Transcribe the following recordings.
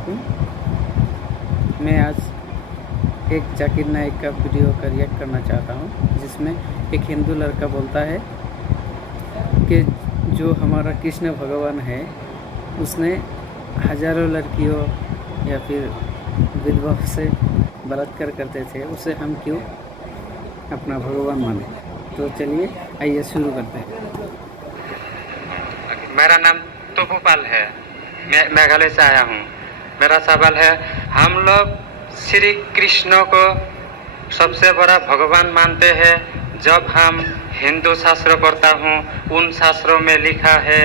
अस्सलामुअलैकुम। मैं आज एक जाकिर नाइक का वीडियो का रिएक्ट करना चाहता हूँ, जिसमें एक हिंदू लड़का बोलता है कि जो हमारा कृष्ण भगवान है उसने हजारों लड़कियों या फिर विधवा से बलात्कार करते थे, उसे हम क्यों अपना भगवान माने। तो चलिए आइए शुरू करते हैं। मेरा नाम तोपूपाल है, मैं मेघालय से आया हूँ। मेरा सवाल है, हम लोग श्री कृष्ण को सबसे बड़ा भगवान मानते हैं। जब हम हिंदू शास्त्र पढ़ता हूँ, उन शास्त्रों में लिखा है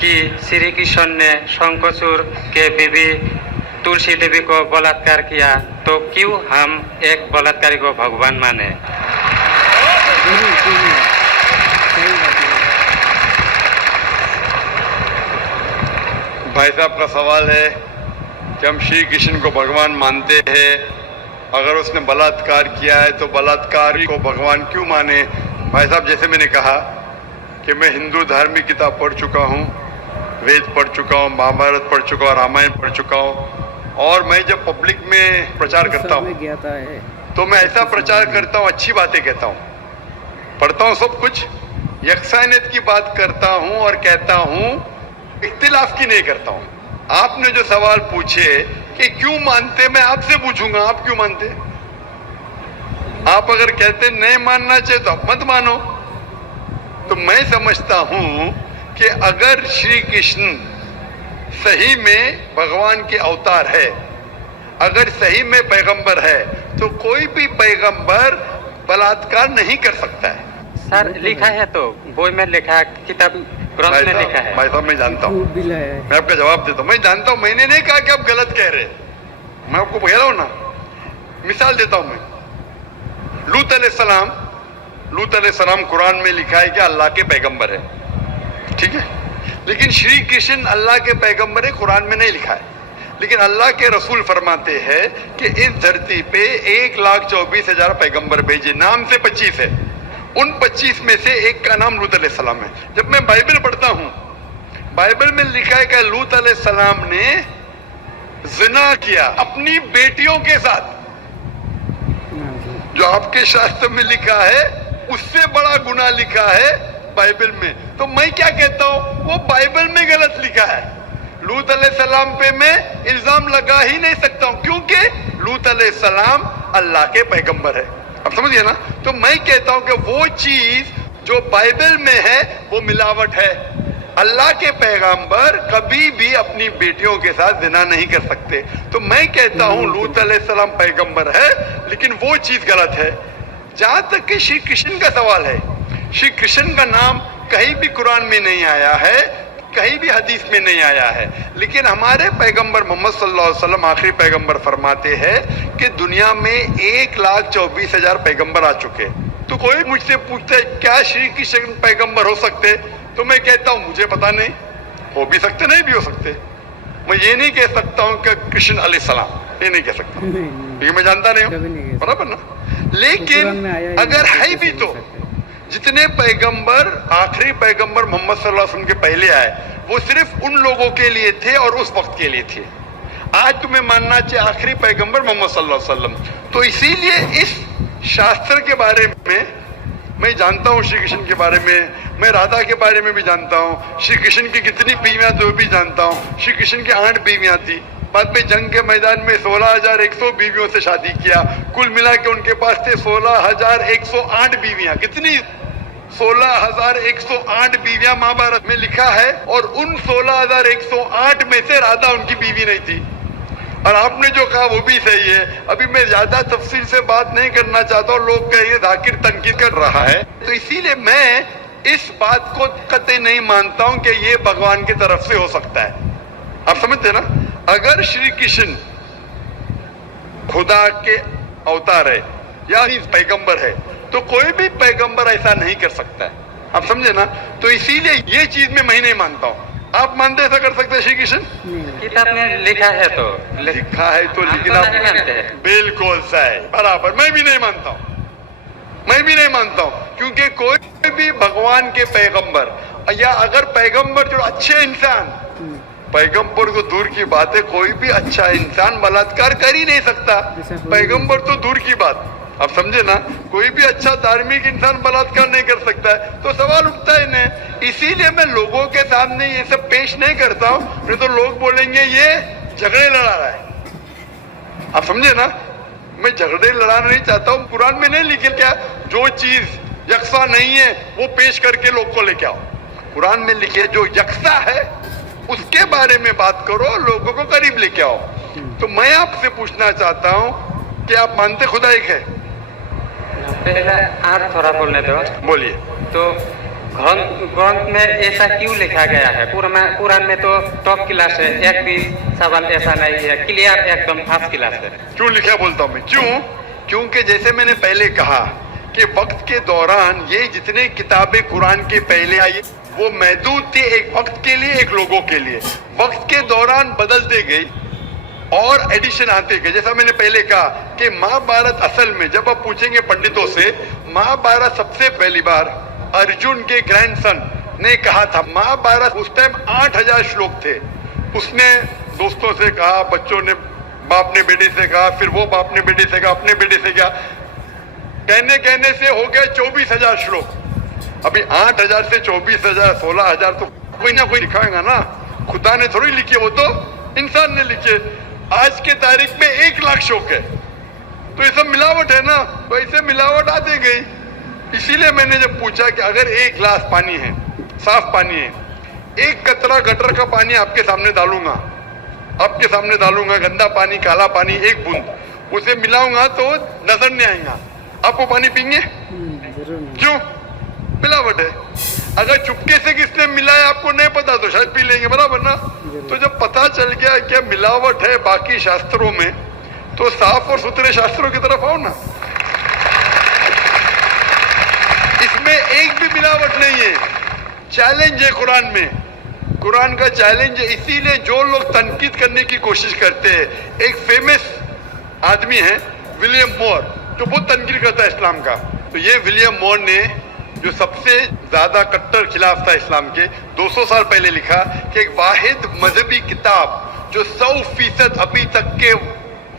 कि श्री कृष्ण ने शंखचूड़ के बीवी तुलसी देवी को बलात्कार किया, तो क्यों हम एक बलात्कारी को भगवान माने। भाई साहब का सवाल है कि हम श्री कृष्ण को भगवान मानते हैं, अगर उसने बलात्कार किया है तो बलात्कारी को भगवान क्यों माने। भाई साहब, जैसे मैंने कहा कि मैं हिंदू धार्मिक किताब पढ़ चुका हूँ, वेद पढ़ चुका हूँ, महाभारत पढ़ चुका हूँ, रामायण पढ़ चुका हूँ, और मैं जब पब्लिक में प्रचार करता हूँ तो मैं ऐसा प्रचार करता हूँ, अच्छी बातें कहता हूँ, पढ़ता हूँ सब कुछ, यकसानियत की बात करता हूँ और कहता हूँ, इख्तिलाफ की नहीं करता हूँ। आपने जो सवाल पूछे कि क्यों मानते, मैं आपसे पूछूंगा आप क्यों मानते। आप अगर कहते नहीं मानना चाहिए तो आप मत मानो। तो मैं समझता हूं कि अगर श्री कृष्ण सही में भगवान के अवतार है, अगर सही में पैगंबर है, तो कोई भी पैगंबर बलात्कार नहीं कर सकता है। सर लिखा है, तो बोई में लिखा है, किताब ग्रंथ में लिखा है। भाई साहब, मैं जानता हूँ, मैं आपका जवाब देता हूँ, मैं जानता हूँ। मैंने नहीं कहा कि आप गलत कह रहे, मैं आपको कह रहा हूँ ना। मिसाल देता हूँ मैं, लूत अलैहिस्सलाम कुरान में लिखा है कि अल्लाह के पैगंबर है, ठीक है, लेकिन श्री कृष्ण अल्लाह के पैगंबर है, कुरान में नहीं लिखा है। लेकिन अल्लाह के रसूल फरमाते हैं कि इस धरती पे 1,24,000 पैगंबर भेजे, नाम से 25 है, उन 25 में से एक का नाम लूत अलैहिस्सलाम है। जब मैं बाइबल पढ़ता हूं, बाइबल में लिखा है कि लूत अलैहिस्सलाम ने जिना किया अपनी बेटियों के साथ, जो आपके शास्त्र में लिखा है उससे बड़ा गुनाह लिखा है बाइबल में। तो मैं क्या कहता हूं, वो बाइबल में गलत लिखा है। लूत अलैहिस्सलाम पे मैं इल्जाम लगा ही नहीं सकता हूं, क्योंकि लूत अलैहिस्सलाम अल्लाह के पैगंबर है। अब समझिए ना। तो मैं कहता हूं कि वो चीज जो बाइबल में है वो मिलावट है। अल्लाह के पैगंबर कभी भी अपनी बेटियों के साथ जिना नहीं कर सकते। तो मैं कहता हूं लूत अलैहिस्सलाम पैगंबर है, लेकिन वो चीज गलत है। जहां तक कि श्री कृष्ण का सवाल है, श्री कृष्ण का नाम कहीं भी कुरान में नहीं आया है, कहीं भी हदीस में नहीं आया है, लेकिन हमारे पैगंबर मोहम्मद सल्लल्लाहु अलैहि वसल्लम आखिरी पैगंबर फरमाते हैं कि दुनिया में 1,24,000 पैगंबर आ चुके। तो कोई मुझसे पूछता है क्या श्री कृष्ण पैगंबर हो सकते, तो मैं कहता हूं मुझे पता नहीं, हो भी सकते नहीं भी हो सकते। मैं ये नहीं कह सकता हूं कि कृष्ण अलैहिस्सलाम, ये नहीं कह सकता, ये मैं जानता नहीं हूं, बराबर ना। लेकिन अगर है भी तो जितने पैगंबर आखिरी पैगंबर मोहम्मद सल्लल्लाहु अलैहि वसल्लम के पहले आए, वो सिर्फ उन लोगों के लिए थे और उस वक्त के लिए थे। आज तुम्हें मानना चाहिए आखिरी पैगंबर मोहम्मद सल्लल्लाहु अलैहि वसल्लम। तो इसीलिए इस शास्त्र के बारे में मैं जानता हूँ, श्री कृष्ण के बारे में, मैं राधा के बारे में भी जानता हूँ, श्री कृष्ण की कितनी बीवियां थी वो भी जानता हूँ। श्री कृष्ण की 8 बीवियां थी, बाद में जंग के मैदान में 16,100 बीवियों से शादी किया, कुल मिला के उनके पास थे 16,108 बीवियां। कितनी? 16,108 बीवियां महाभारत में लिखा है, और उन 16,108 में से राधा उनकी बीवी नहीं थी। और आपने जो कहा वो भी सही है। अभी मैं ज्यादा तफसील से बात नहीं करना चाहता हूँ, लोग कहेंगे जाकिर तनकीद कर रहा है, तो इसीलिए मैं इस बात को कतई नहीं मानता हूं कि ये भगवान की तरफ से हो सकता है। आप समझते ना। अगर श्री कृष्ण खुदा के अवतार है या पैगंबर है, तो कोई भी पैगंबर ऐसा नहीं कर सकता है। आप समझे ना। तो इसीलिए ये चीज मैं नहीं मानता हूँ। आप मानते ऐसा कर सकते हैं श्री कृष्ण? किताब में लिखा है, तो लिखा है तो लिखना बिल्कुल सही, बराबर। मैं भी नहीं मानता हूँ, मैं भी नहीं मानता हूँ, क्योंकि कोई भी भगवान के पैगंबर या अगर पैगंबर जो अच्छे इंसान पैगंबर तो दूर की बात है, कोई भी अच्छा इंसान बलात्कार कर ही नहीं सकता। पैगंबर तो दूर की बात, आप समझे ना, कोई भी अच्छा धार्मिक इंसान बलात्कार नहीं कर सकता है, तो सवाल उठता ही नहीं। इसीलिए मैं लोगों के सामने ये सब पेश नहीं करता हूँ, नहीं तो लोग बोलेंगे ये झगड़े लड़ा रहा है। आप समझे ना, मैं झगड़े लड़ाना नहीं चाहता हूँ। कुरान में नहीं लिखे क्या, जो चीज यकसा नहीं है वो पेश करके लोग को लेके आओ। कुरान में लिखे जो यकसा है उसके बारे में बात करो, लोगों को करीब लेके आओ। तो मैं आपसे पूछना चाहता हूँ कि आप मानते खुदा एक है? पहले आप थोड़ा बोलने दो। बोलिए। तो ग्रंथ में ऐसा क्यों लिखा गया है? कुरान में तो टॉप क्लास है, एक भी सवाल ऐसा नहीं है, क्लियर एकदम फर्स्ट क्लास है। क्यों लिखा बोलता हूँ मैं, क्यों? क्योंकि जैसे मैंने पहले कहा कि वक्त के दौरान ये जितने किताबें कुरान के पहले आई वो महदूद थे, एक वक्त के लिए, एक लोगों के लिए। वक्त के दौरान बदलते गई और एडिशन आते गए। जैसा मैंने पहले कहा कि महाभारत असल में जब आप पूछेंगे पंडितों से, महाभारत सबसे पहली बार अर्जुन के ग्रैंडसन ने कहा था। महाभारत उस टाइम 8000 श्लोक थे। उसने दोस्तों से कहा, बच्चों ने बाप ने बेटे से कहा, फिर वो बाप ने बेटे से कहा, अपने बेटे से कहा, कहने कहने से हो गए 24,000 श्लोक। अभी 8000 से 24,000 16,000 तो कोई ना कोई लिखाएगा ना, खुदा ने थोड़ी लिखे, वो तो इंसान ने लिखे। आज के तारीख में 1 लाख श्लोक है, तो ये सब मिलावट है ना, तो ऐसे मिलावट आती गई। इसीलिए मैंने जब पूछा कि अगर 1 गिलास पानी है, साफ पानी है, 1 कतरा गटर का पानी आपके सामने डालूंगा, आपके सामने डालूंगा, गंदा पानी, काला पानी, 1 बूंद उसे मिलाऊंगा तो नजर नहीं आएगा, आप वो पानी पीएंगे? क्यों? मिलावट है। अगर चुपके से किसने मिलाया आपको नहीं पता तो शायद पी लेंगे, बराबर ना। तो जब पता चल गया क्या मिलावट है बाकी शास्त्रों में, तो साफ और सुथरे शास्त्रों की तरफ आओ ना। इसमें एक भी मिलावट नहीं है। चैलेंज है कुरान में, कुरान का चैलेंज है। इसीलिए जो लोग तनकीद करने की कोशिश करते हैं, एक फेमस आदमी है विलियम मोर, जो बहुत तनकीद करता है इस्लाम का। तो ये विलियम मोर ने, जो सबसे ज्यादा कट्टर खिलाफ था इस्लाम के, 200 साल पहले लिखा कि एक वाहिद मजहबी किताब जो 100% अभी तक के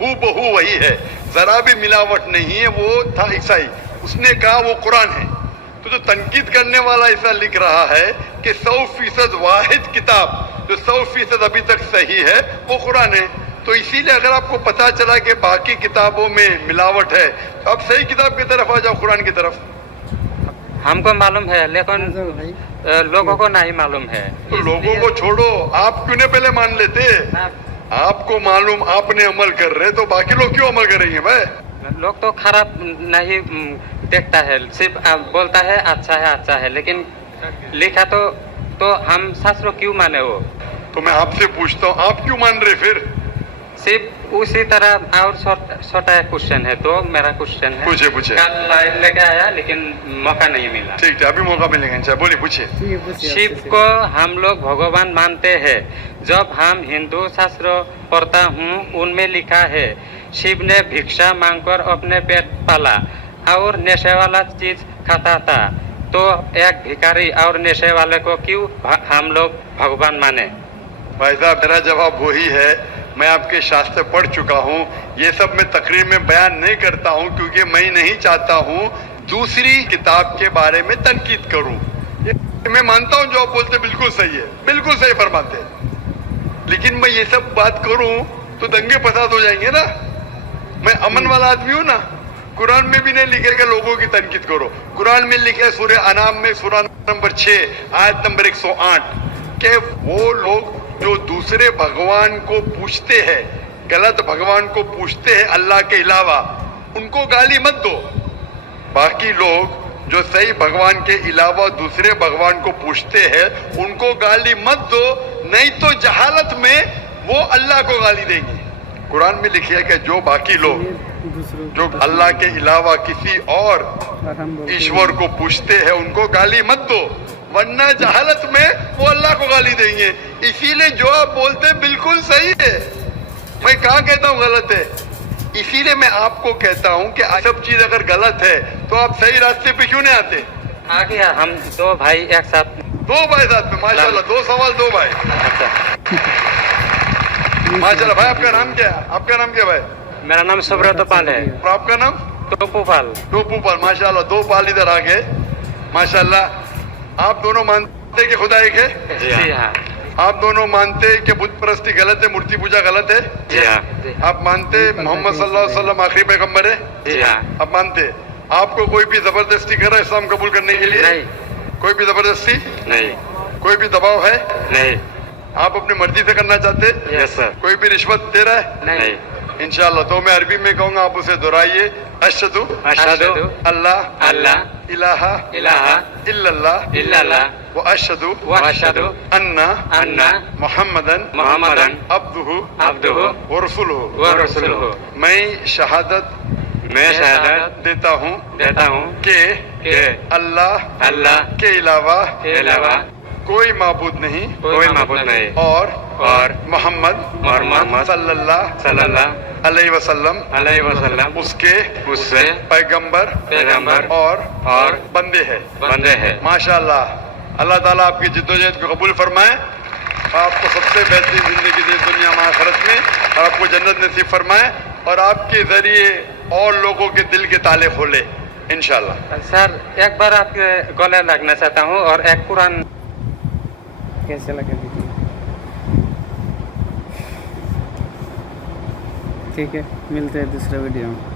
हूबहू वही है, जरा भी मिलावट नहीं है, वो था ईसाई। उसने कहा वो कुरान है। तो जो तनकीद करने वाला ऐसा लिख रहा है कि 100% वाहिद किताब जो 100% अभी तक सही है वो कुरान है। तो इसीलिए अगर आपको पता चला कि बाकी किताबों में मिलावट है, तो आप सही किताब की तरफ आ जाओ, कुरान की तरफ। हमको मालूम है लेकिन लोगों को नहीं मालूम है। तो लोगों को छोड़ो, आप क्यों नहीं पहले मान लेते? आपको मालूम, आपने अमल कर रहे, तो बाकी लोग क्यों अमल करेंगे भाई? लोग तो खराब नहीं देखता है, सिर्फ बोलता है अच्छा है, लेकिन लिखा तो हम शास्त्र क्यों माने वो? तो मैं आपसे पूछता हूँ, आप क्यों मान रहे फिर? सिर्फ उसी तरह। और छोटा क्वेश्चन है, तो मेरा क्वेश्चन है, पूछे। कल लेके आया लेकिन मौका नहीं मिला। ठीक है, अभी मौका मिलेगा इंशाल्लाह। बोलिए, पूछिए। शिव को हम लोग भगवान मानते हैं। जब हम हिंदू शास्त्र पढ़ता हूँ, उनमें लिखा है शिव ने भिक्षा मांगकर अपने पेट पाला और नशे वाला चीज खाता था। तो एक भिखारी और नशे वाले को क्यों हम लोग भगवान माने? भाई साहब, मेरा जवाब वही है। मैं आपके शास्त्र पढ़ चुका हूँ। ये सब मैं तकरीर में बयान नहीं करता हूँ, क्योंकि मैं नहीं चाहता हूँ दूसरी किताब के बारे में तनकीद करूँ। मैं मानता हूँ जो आप बोलते बिल्कुल सही है, बिल्कुल सही फरमाते हैं, लेकिन मैं ये सब बात करूँ तो दंगे फसाद हो जाएंगे ना। मैं अमन वाला आदमी हूँ ना। कुरान में भी नहीं लिखेगा लोगों की तनकीद करो। कुरान में लिखा है सूरह अनाम में, सूरह नंबर 6 आयत नंबर 108 के वो लोग जो दूसरे भगवान को पूछते हैं, गलत भगवान को पूछते हैं अल्लाह के अलावा, उनको गाली मत दो। बाकी लोग जो सही भगवान के अलावा दूसरे भगवान को पूछते हैं, उनको गाली मत दो, नहीं तो जहालत में वो अल्लाह को गाली देंगे। कुरान में लिखा है कि जो बाकी लोग जो अल्लाह के अलावा किसी और ईश्वर को पूछते हैं, उनको गाली मत दो, वरना जहालत में वो अल्लाह को गाली देंगे। इसीलिए जो आप बोलते हैं बिल्कुल सही है। मैं कहाँ कहता हूँ गलत है? इसीलिए मैं आपको कहता हूँ कि सब चीज अगर गलत है तो आप सही रास्ते पे क्यों नहीं आते? आ गया, हम 2 भाई एक साथ, 2 भाई साथ में, माशाल्लाह, 2 सवाल 2 भाई। अच्छा। माशाल्लाह भाई, आपका नाम क्या है? आपका नाम क्या है भाई? मेरा नाम सुब्रत पाल है। और आपका नाम? टोपू पाल। टोपू पाल। माशाल्लाह, 2 पाल इधर आ गए। माशाल्लाह, आप दोनों मानते हैं कि खुदा एक है? जी हाँ। आप दोनों मानते हैं कि बुत परस्ती गलत है, मूर्ति पूजा गलत है? जी हाँ। आप मानते हैं मोहम्मद सल्लल्लाहु अलैहि वसल्लम आखिरी पैगंबर है? जी हाँ। आप मानते हैं? आपको कोई भी जबरदस्ती कर रहा है इस्लाम कबूल करने के लिए? नहीं। कोई भी जबरदस्ती? नहीं। कोई भी दबाव है? नहीं। आप अपनी मर्जी से करना चाहते हैं? Yes sir. कोई भी रिश्वत दे रहा है? नहीं। इंशाल्लाह। तो मैं अरबी में कहूंगा, आप उसे दोहराइए। अशहदु अशहदु अल्लाह अल्लाह इलाहा इलाहा इल्लल्लाह इल्लल्लाह व अशहदु व अशहदु अन्ना मुहम्मदन मुहम्मदन अब्दुहु अब्दुहु व रसूलुहु। व रसूलुहु। मैं शहादत मैं शहादत देता हूँ देता हूँ कि कि अल्लाह अल्लाह के अलावा के अलावा कोई माबूद नहीं कोई माबूद नहीं और मोहम्मद मोहम्मद सल्लल्लाहु अलैहि वसल्लम उसके उससे पैगंबर और बंदे हैं। माशाल्लाह। अल्लाह ताला आपकी जिद्दोजहद को कबूल फरमाए, आपको सबसे बेहतरीन जिंदगी दे दुनिया में आखिरत में, और आपको जन्नत नसीब फरमाए, और आपके जरिए और लोगों के दिल के ताले खोले इंशाल्लाह। सर एक बार आपके गले लगना चाहता हूँ और एक कुरान। कैसे लगा वीडियो? ठीक है, मिलते हैं दूसरे वीडियो में।